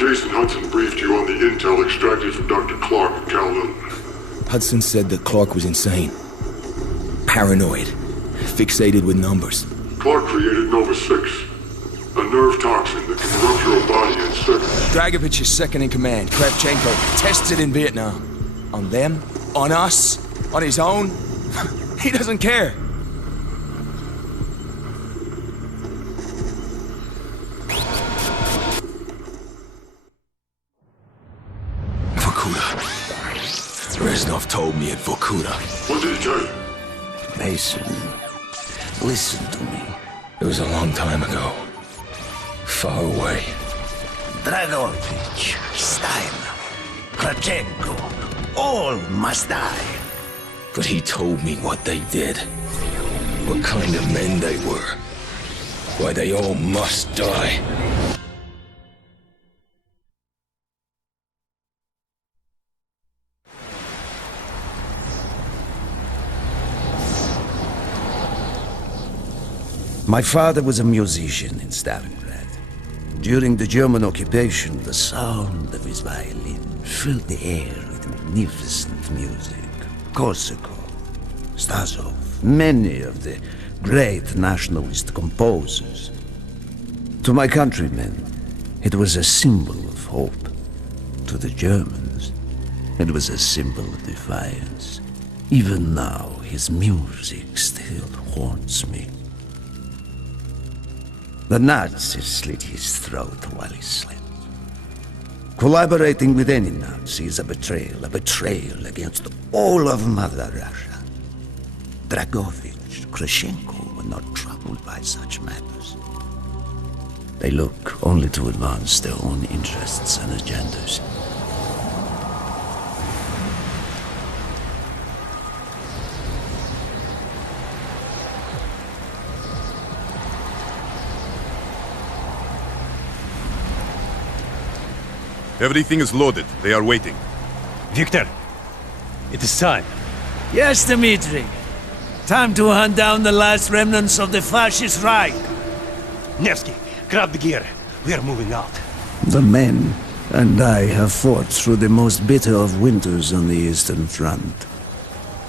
Jason Hudson briefed you on the intel extracted from Dr. Clark at Kowloon. Hudson said that Clark was insane. Paranoid. Fixated with numbers. Clark created Nova 6, a nerve toxin that can rupture a body in seconds. Dragovich is second in command. Kravchenko tests it in Vietnam. On them? On us? On his own? He doesn't care. Reznov told me at Vorkuta. What did he tell you? Mason, listen to me. It was a long time ago. Far away. Dragovich, Steiner, Kravchenko, all must die. But he told me what they did. What kind of men they were. Why they all must die. My father was a musician in Stalingrad. During the German occupation, the sound of his violin filled the air with magnificent music. Korsakov, Stasov, many of the great nationalist composers. To my countrymen, it was a symbol of hope. To the Germans, it was a symbol of defiance. Even now, his music still haunts me. The Nazis slit his throat while he slept. Collaborating with any Nazi is a betrayal against all of Mother Russia. Dragovich, Kravchenko were not troubled by such matters. They look only to advance their own interests and agendas. Everything is loaded. They are waiting. Viktor, it is time. Yes, Dmitri. Time to hunt down the last remnants of the fascist Reich. Nevsky, grab the gear. We are moving out. The men and I have fought through the most bitter of winters on the Eastern Front.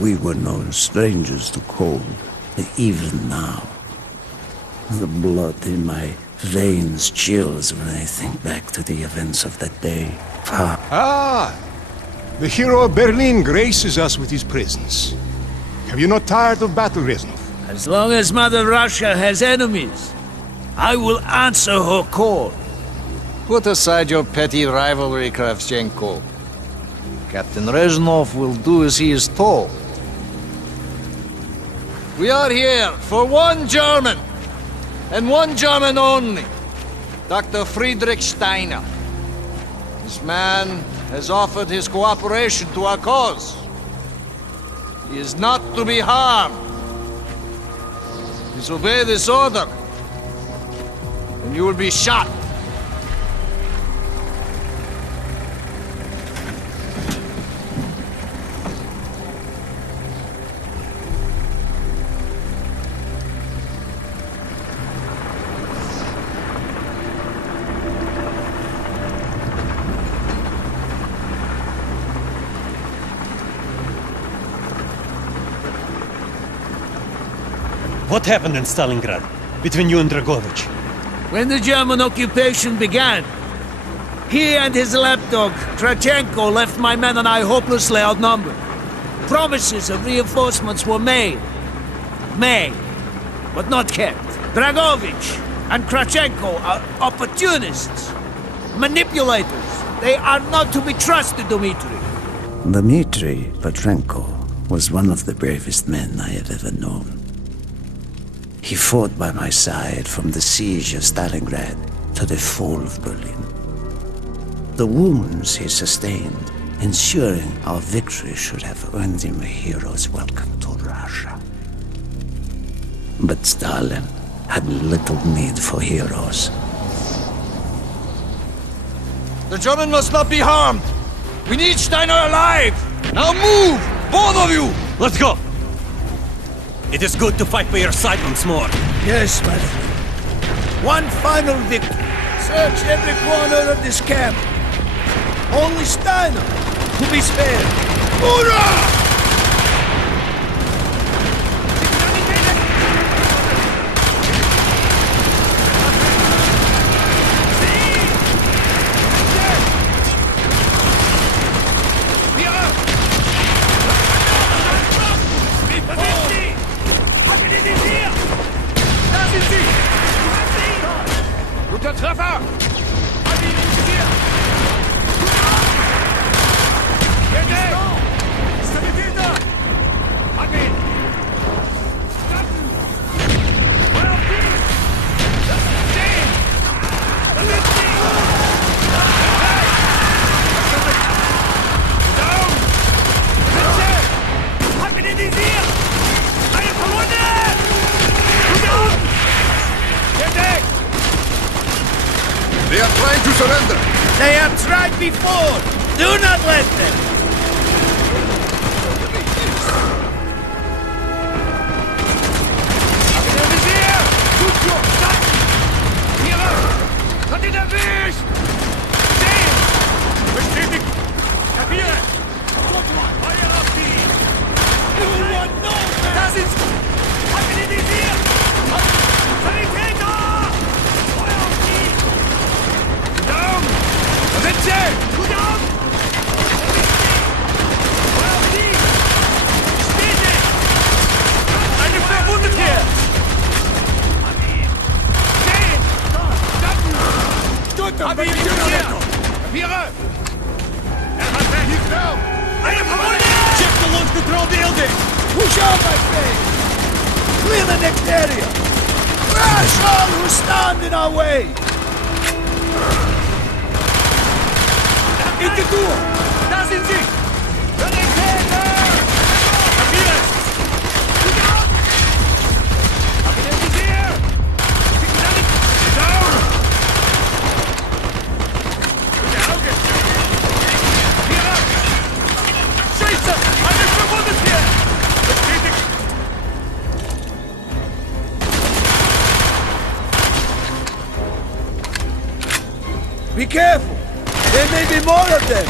We were no strangers to cold, but even now, the blood in my veins chills when I think back to the events of that day. The hero of Berlin graces us with his presence. Have you not tired of battle, Reznov? As long as Mother Russia has enemies, I will answer her call. Put aside your petty rivalry, Kravchenko. Captain Reznov will do as he is told. We are here for one German, and one German only, Dr. Friedrich Steiner. This man has offered his cooperation to our cause. He is not to be harmed. Disobey this order, and you will be shot. What happened in Stalingrad between you and Dragovich? When the German occupation began, he and his lapdog, Kravchenko, left my men and I hopelessly outnumbered. Promises of reinforcements were made, but not kept. Dragovich and Kravchenko are opportunists, manipulators. They are not to be trusted, Dmitri. Dmitri Petrenko was one of the bravest men I have ever known. He fought by my side from the siege of Stalingrad to the fall of Berlin. The wounds he sustained, ensuring our victory, should have earned him a hero's welcome to Russia. But Stalin had little need for heroes. The German must not be harmed! We need Steiner alive! Now move! Both of you! Let's go! It is good to fight by your side once more. Yes, my friend. One final victory. Search every corner of this camp. Only Steiner to be spared. Hoorah! Guter Treffer! They are trying to surrender! They have tried before! Do not let them! Hat ihn erwischt! Stehen! Bestätigt! Kapiere! Feuer auf die! Da sind sie! Hat ihn in die Visier! Sanitäter! Feuer auf die! Down! Da sind sie! Gut auf! Feuer auf die! Bestätigt! Eine verwundet hier! Hab ihn hier! Kapiere! Er hat recht! Eine verwundet! Check the launch control building! Push out, my friend! Clear the next area! Crash all who stand in our way! In die Tour! Da sind sie! Sanitäter! Kapiere! Gut auf! Hab ihn im Visier! Down! Scheiße! Eine verwundet hier! Bestätigt! Be careful! There may be more of them!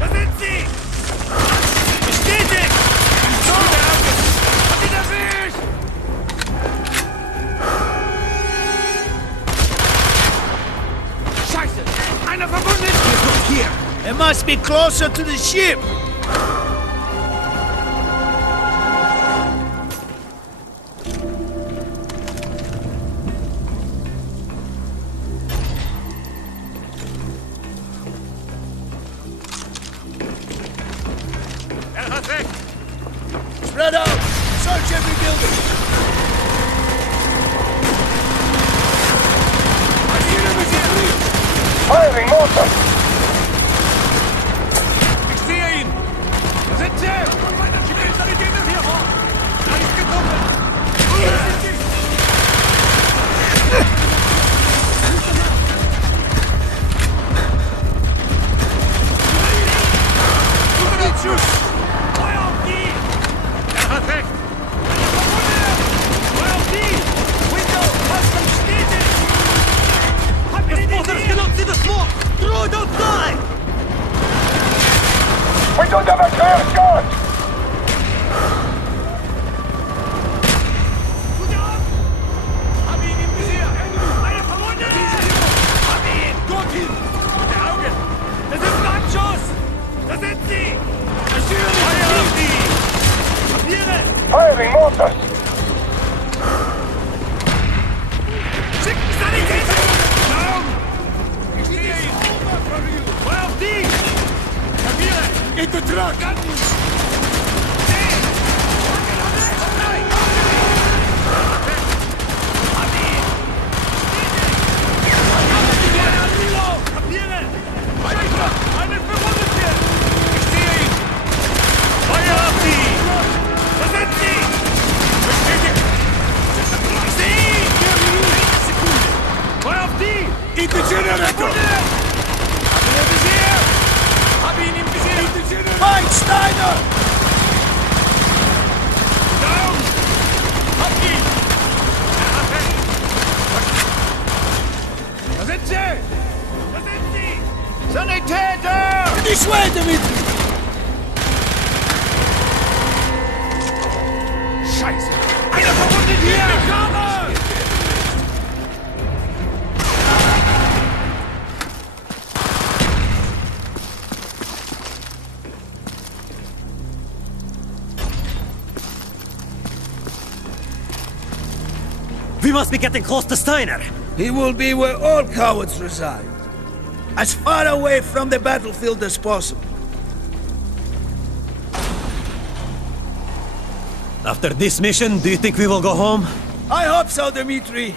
Da sind sie! Bestätigt! So, der Auge! Hat ihn erwischt! Scheiße! Einer verwundet! Hier! It must be closer to the ship! Er hat recht! Spread out! Search every building! Firing mortar! Ich sehe ihn! Da sind sie! Ich will Sanitäter hier vor! Da ist gekommen! Hier sind sie! Guter Schuss! Feuer auf die! Er hat recht! Feuer auf die! Window! Custom stetig! Hab ihn in die Spotters cannot see the smoke! Throw it outside! We don't have a clear shot! Gut auf! Hab ihn im Visier! Eine verwundet! Hab ihn! Dorthin! Der Auge! Das ist ein Anschuss! Da sind sie! Feuer auf die! Papiere! Firing mortar! Schicken Sanitäter! Down! Ich sehe ihn! Feuer auf die! Papiere! In the truck! Stehen! Nein! Hab ihn! Papiere! Scheiße! Eine verwundet hier! Ich sehe ihn! Feuer auf die! Da sind sie! Bestätigt! Ich sehe ihn! Eine Sekunde! Feuer auf die! In the generator! Hab ihn im Visier! Hab ihn im Visier! Fight, Steiner! Dictator! This way, Dimitri! Scheiße! Einer verwundet hier! We must be getting close to Steiner. He will be where all cowards reside. As far away from the battlefield as possible. After this mission, do you think we will go home? I hope so, Dimitri.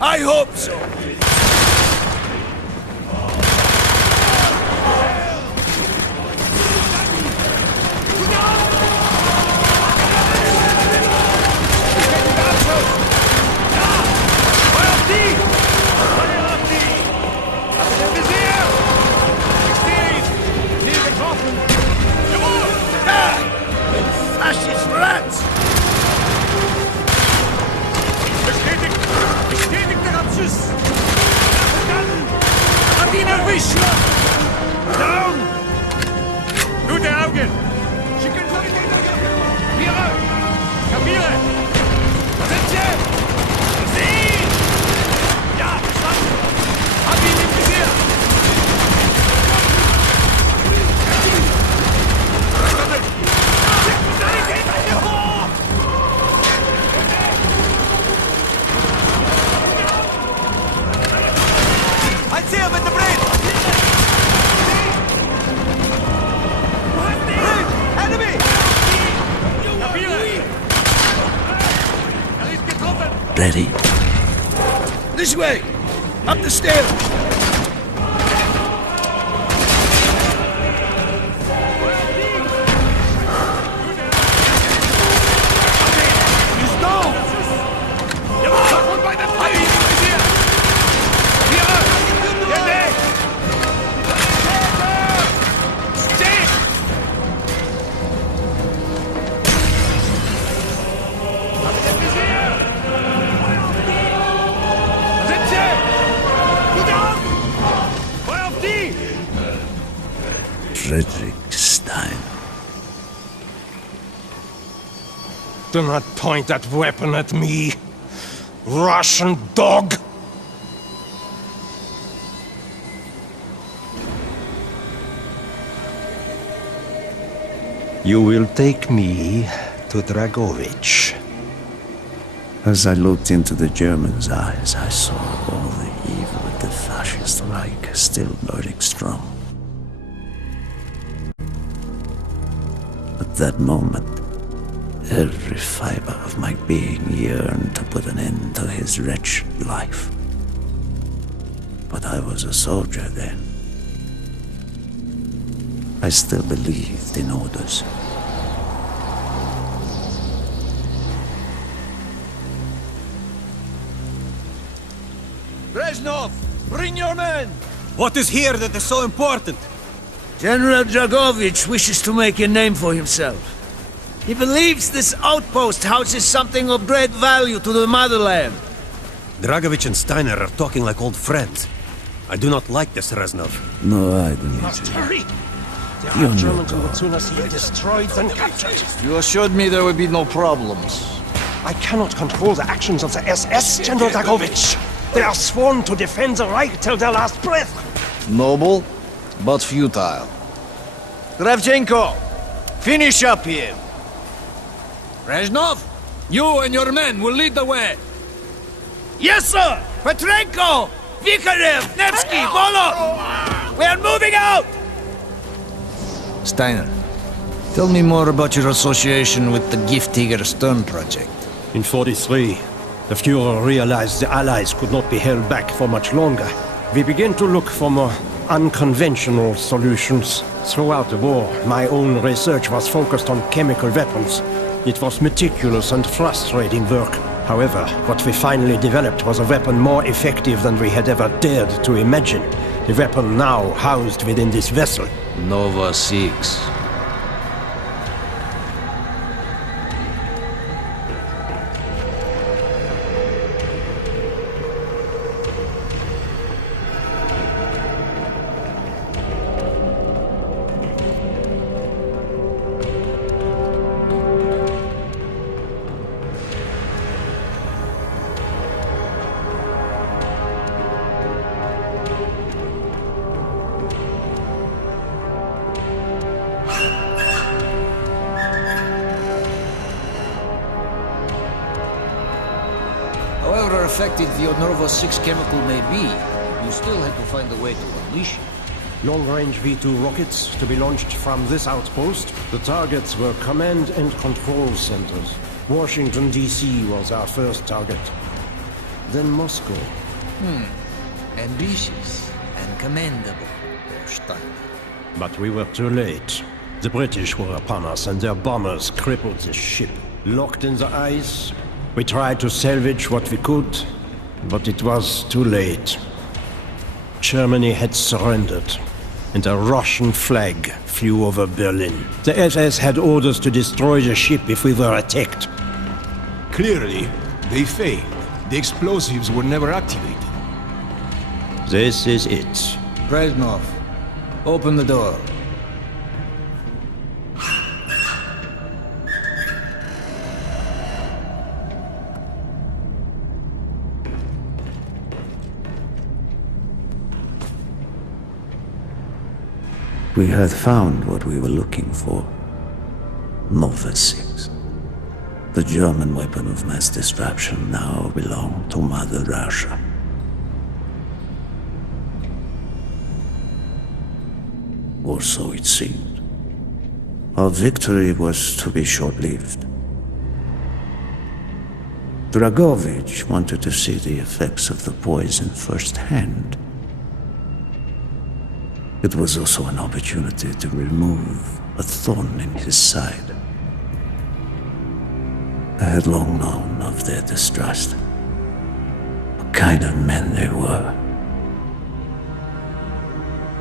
I hope so. Fascist rats! Bestätigt der Abschuss! Hat ihn erwischt! Down! Gute Augen! Schicken Vierer! Kapiere! Attention! Sie! Ja, verstanden! Hab ihn im Visier! Sehr mit dem Brett! Enemy! Er ist getroffen! Ready? This way! Up the stairs! He's down! Jawohl! Und bei den Feinden ist hier! Vierer! Geh! Steh! Hab ich es gesehen? Sitze! Gute Augen! Feuer auf die! Frederick Stein. Do not point that weapon at me, Russian dog! You will take me to Dragovich. As I looked into the German's eyes, I saw all the evil of the fascist Reich still burning strong. At that moment, every fiber of my being yearned to put an end to his wretched life. But I was a soldier then. I still believed in orders. Reznov! Bring your men! What is here that is so important? General Dragovich wishes to make a name for himself. He believes this outpost houses something of great value to the motherland. Dragovich and Steiner are talking like old friends. I do not like this, Reznov. No, I don't. Hurry! You're The no Germans god. would sooner see it destroyed than captured. You assured me there would be no problems. I cannot control the actions of the SS, General Dragovich. They are sworn to defend the Reich till their last breath. Noble, but futile. Kravchenko, finish up here. Reznov, you and your men will lead the way. Yes, sir! Petrenko! Vikarev! Nevsky! Volov! We are moving out! Steiner, tell me more about your association with the Giftiger Stern project. In 43, the Führer realized the Allies could not be held back for much longer. We began to look for more unconventional solutions. Throughout the war, my own research was focused on chemical weapons. It was meticulous and frustrating work. However, what we finally developed was a weapon more effective than we had ever dared to imagine. The weapon now housed within this vessel. Nova 6. effective your Nervo 6 chemical may be, you still had to find a way to unleash it. Long-range V2 rockets to be launched from this outpost. The targets were command and control centers. Washington, D.C. was our first target. Then Moscow. Ambitious and commendable, Herr Steiner. But we were too late. The British were upon us and their bombers crippled the ship. Locked in the ice, we tried to salvage what we could, but it was too late. Germany had surrendered, and a Russian flag flew over Berlin. The SS had orders to destroy the ship if we were attacked. Clearly, they failed. The explosives were never activated. This is it. Reznov, open the door. We had found what we were looking for. Nova 6. The German weapon of mass destruction now belonged to Mother Russia. Or so it seemed. Our victory was to be short-lived. Dragovich wanted to see the effects of the poison firsthand. It was also an opportunity to remove a thorn in his side. I had long known of their distrust, what kind of men they were.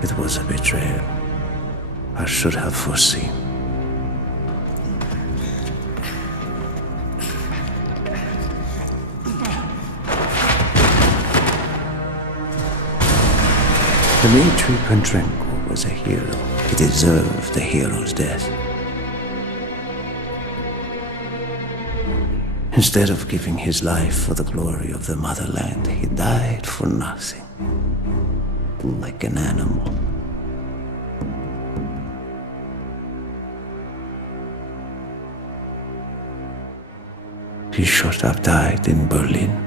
It was a betrayal I should have foreseen. Dmitri Petrенko was a hero. He deserved a hero's death. Instead of giving his life for the glory of the motherland, he died for nothing. Like an animal. He should have died in Berlin.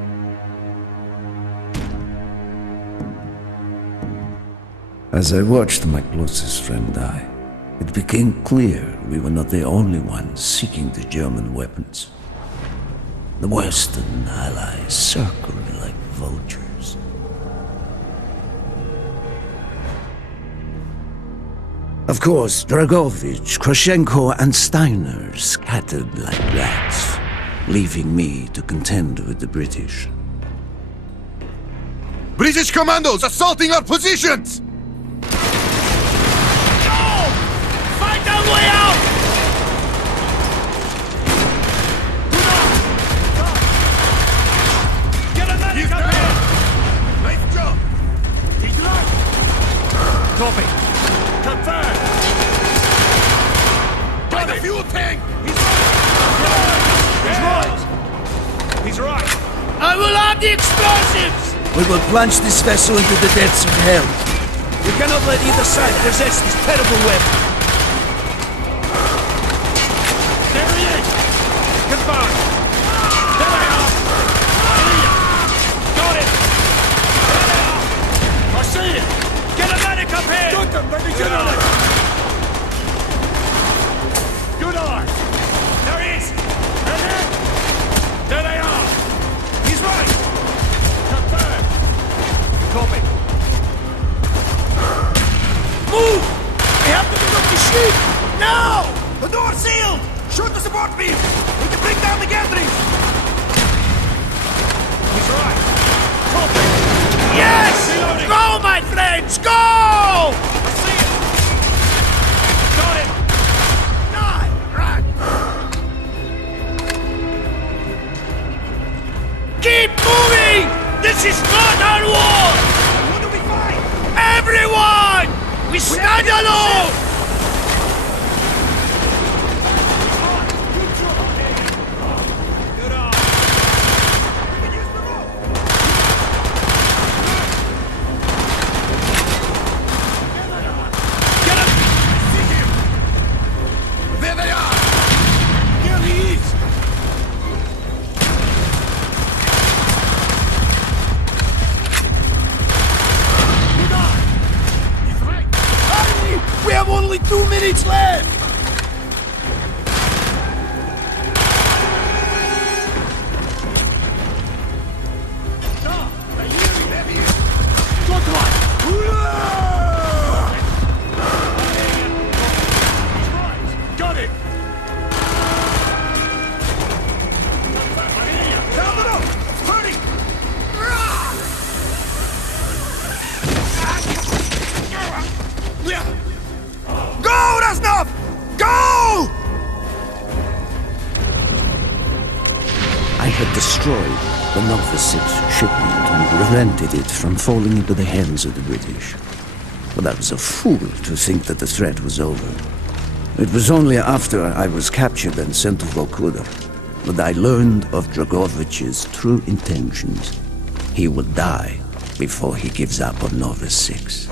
As I watched my closest friend die, it became clear we were not the only ones seeking the German weapons. The Western allies circled like vultures. Of course, Dragovich, Krashenko, and Steiner scattered like rats, leaving me to contend with the British. British commandos assaulting our positions! Way out! Get a medic up here! Nice job! He's right! Copy. Confirmed! By the fuel tank! He's right! He's right! I will have the explosives! We will plunge this vessel into the depths of hell. We cannot let either side possess this terrible weapon. Confirmed. There they are. Got it. There they are. I see it. Get a medic up here. Shoot them. Let me get on it. Good eye. There he is. There they are. He's right. Confirmed. Copy. Move. We have to pick up the ship. Now. The door's sealed. Shoot the support beam! We can bring down the gatherings! He's right! Copy! Yes! Reloading. Go, my friends! Go! I see it! Got him! Die! Right! Keep moving! This is not our war! What do we fight? Everyone! We stand alone! have only 2 minutes left! Got it! Go, Reznov! Go! I had destroyed the Nova 6 shipment and prevented it from falling into the hands of the British. But I was a fool to think that the threat was over. It was only after I was captured and sent to Vorkuta that I learned of Dragovich's true intentions. He would die before he gives up on Nova 6.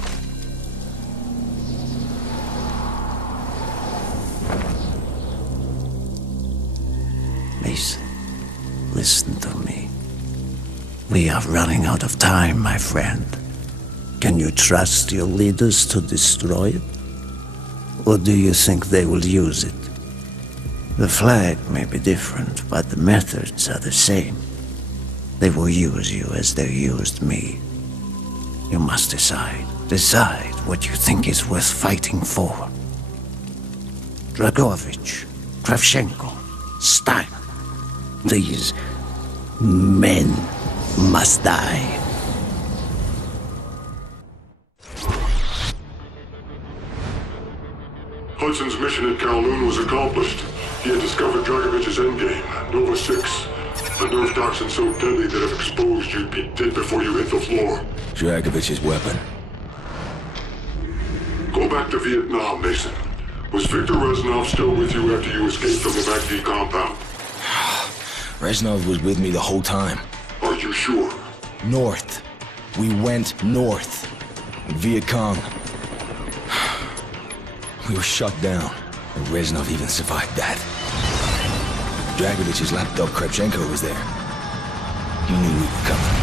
Mason, listen to me. We are running out of time, my friend. Can you trust your leaders to destroy it? Or do you think they will use it? The flag may be different, but the methods are the same. They will use you as they used me. You must decide. Decide what you think is worth fighting for. Dragovich, Kravchenko, Stein. These men must die. Hudson's mission at Kowloon was accomplished. He had discovered Dragovich's endgame, Nova 6. A nerve toxin so deadly that if exposed, you'd be dead before you hit the floor. Dragovich's weapon. Go back to Vietnam, Mason. Was Viktor Reznov still with you after you escaped from the MACD compound? Reznov was with me the whole time. Are you sure? North. We went north. Viet Cong. We were shut down, and Reznov even survived that. Dragovich's lapdog Kravchenko was there. He knew we were coming.